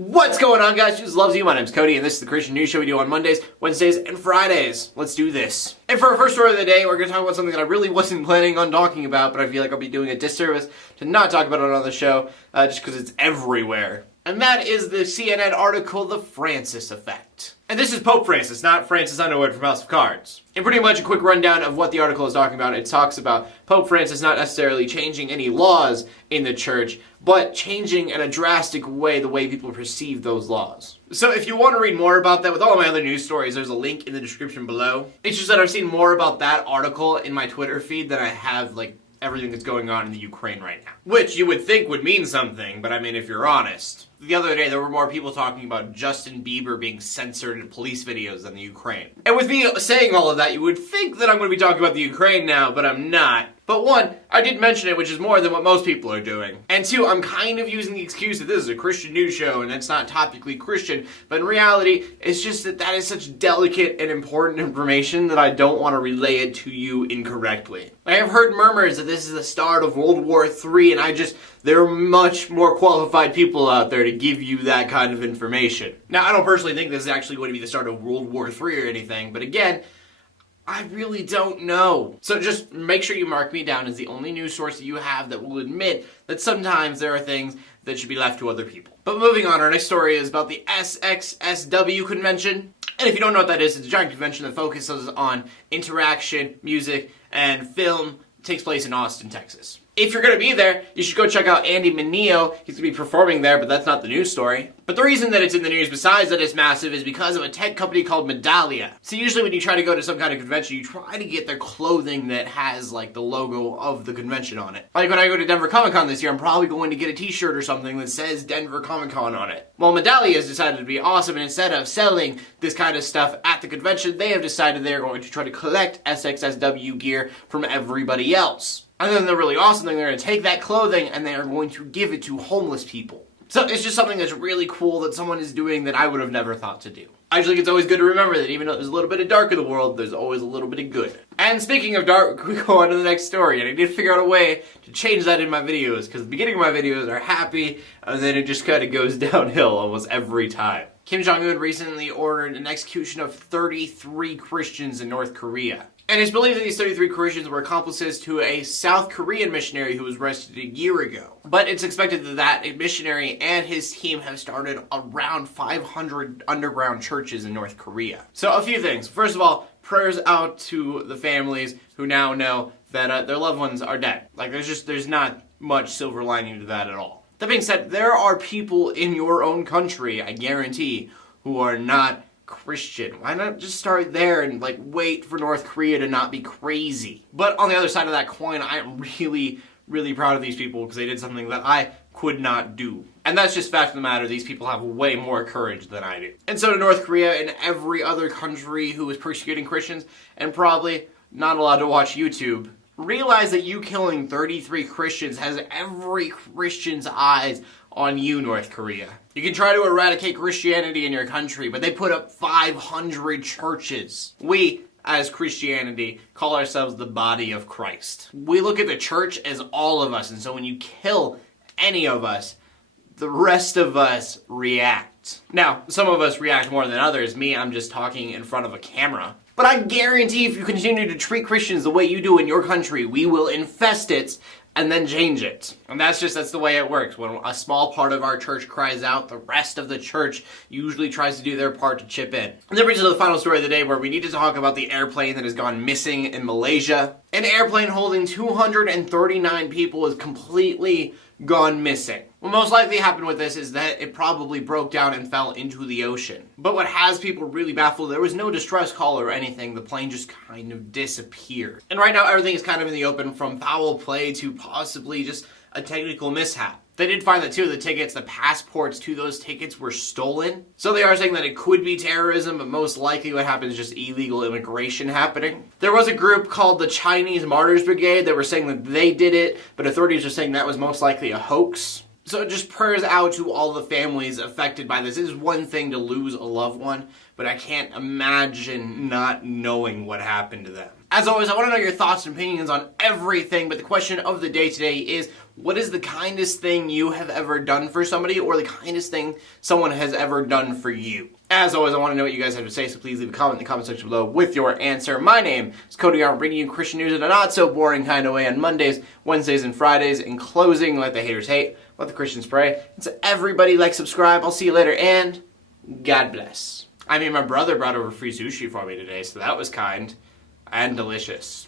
What's going on, guys? Jesus loves you. My name's Cody, and this is the Christian News Show we do on Mondays, Wednesdays, and Fridays. Let's do this. And for our first story of the day, we're going to talk about something that I really wasn't planning on talking about, but I feel like I'll be doing a disservice to not talk about it on the show, just because it's everywhere. And that is the CNN article, The Francis Effect. And this is Pope Francis, not Francis Underwood from House of Cards. And pretty much a quick rundown of what the article is talking about. It talks about Pope Francis not necessarily changing any laws in the church, but changing in a drastic way the way people perceive those laws. So if you want to read more about that with all of my other news stories, there's a link in the description below. It's just that I've seen more about that article in my Twitter feed than I have, everything that's going on in the Ukraine right now. Which you would think would mean something, but I mean, if you're honest. The other day, there were more people talking about Justin Bieber being censored in police videos than the Ukraine. And with me saying all of that, you would think that I'm going to be talking about the Ukraine now, but I'm not. But one, I did mention it, which is more than what most people are doing. And two, I'm kind of using the excuse that this is a Christian news show and it's not topically Christian, but in reality, it's just that is such delicate and important information that I don't want to relay it to you incorrectly. I have heard murmurs that this is the start of World War III, and there are much more qualified people out there to give you that kind of information. Now, I don't personally think this is actually going to be the start of World War III or anything, but again, I really don't know. So just make sure you mark me down as the only news source that you have that will admit that sometimes there are things that should be left to other people. But moving on, our next story is about the SXSW convention. And if you don't know what that is, it's a giant convention that focuses on interaction, music, and film. It takes place in Austin, Texas. If you're going to be there, you should go check out Andy Mineo. He's going to be performing there, but that's not the news story. But the reason that it's in the news, besides that it's massive, is because of a tech company called Medallia. So usually when you try to go to some kind of convention, you try to get their clothing that has, the logo of the convention on it. Like when I go to Denver Comic Con this year, I'm probably going to get a t-shirt or something that says Denver Comic Con on it. Well, Medallia has decided to be awesome, and instead of selling this kind of stuff at the convention, they have decided they're going to try to collect SXSW gear from everybody else. And then the really awesome thing, they're going to take that clothing and they are going to give it to homeless people. So it's just something that's really cool that someone is doing that I would have never thought to do. I actually think it's always good to remember that even though there's a little bit of dark in the world, there's always a little bit of good. And speaking of dark, we go on to the next story. And I did figure out a way to change that in my videos, because the beginning of my videos are happy, and then it just kind of goes downhill almost every time. Kim Jong-un recently ordered an execution of 33 Christians in North Korea. And it's believed that these 33 Christians were accomplices to a South Korean missionary who was arrested a year ago. But it's expected that a missionary and his team have started around 500 underground churches in North Korea. So a few things. First of all, prayers out to the families who now know that their loved ones are dead. There's not much silver lining to that at all. That being said, there are people in your own country, I guarantee, who are not Christian. Why not just start there and wait for North Korea to not be crazy? But on the other side of that coin, I am really, really proud of these people because they did something that I could not do. And that's just fact of the matter. These people have way more courage than I do. And so to North Korea and every other country who is persecuting Christians and probably not allowed to watch YouTube, realize that you killing 33 Christians has every Christian's eyes on you, North Korea. You can try to eradicate Christianity in your country, but they put up 500 churches. We, as Christianity, call ourselves the body of Christ. We look at the church as all of us, and so when you kill any of us, the rest of us react. Now, some of us react more than others. Me, I'm just talking in front of a camera. But I guarantee if you continue to treat Christians the way you do in your country, we will infest it and then change it. And that's the way it works. When a small part of our church cries out, the rest of the church usually tries to do their part to chip in. And that brings us to the final story of the day, where we need to talk about the airplane that has gone missing in Malaysia. An airplane holding 239 people has completely gone missing. What most likely happened with this is that it probably broke down and fell into the ocean. But what has people really baffled, there was no distress call or anything. The plane just kind of disappeared. And right now everything is kind of in the open, from foul play to possibly just a technical mishap. They did find that 2 of the tickets, the passports to those tickets, were stolen. So they are saying that it could be terrorism, but most likely what happened is just illegal immigration happening. There was a group called the Chinese Martyrs Brigade that were saying that they did it, but authorities are saying that was most likely a hoax. So just prayers out to all the families affected by this. It is one thing to lose a loved one, but I can't imagine not knowing what happened to them. As always, I want to know your thoughts and opinions on everything, but the question of the day today is, What is the kindest thing you have ever done for somebody, or the kindest thing someone has ever done for you? As always, I want to know what you guys have to say, so please leave a comment in the comment section below with your answer. My name is Cody. I'm bringing you Christian news in a not so boring kind of way on Mondays, Wednesdays, and Fridays. In closing, let the haters hate, let the Christians pray. And so everybody, like, subscribe. I'll see you later, and God bless. I mean, my brother brought over free sushi for me today, so that was kind and delicious.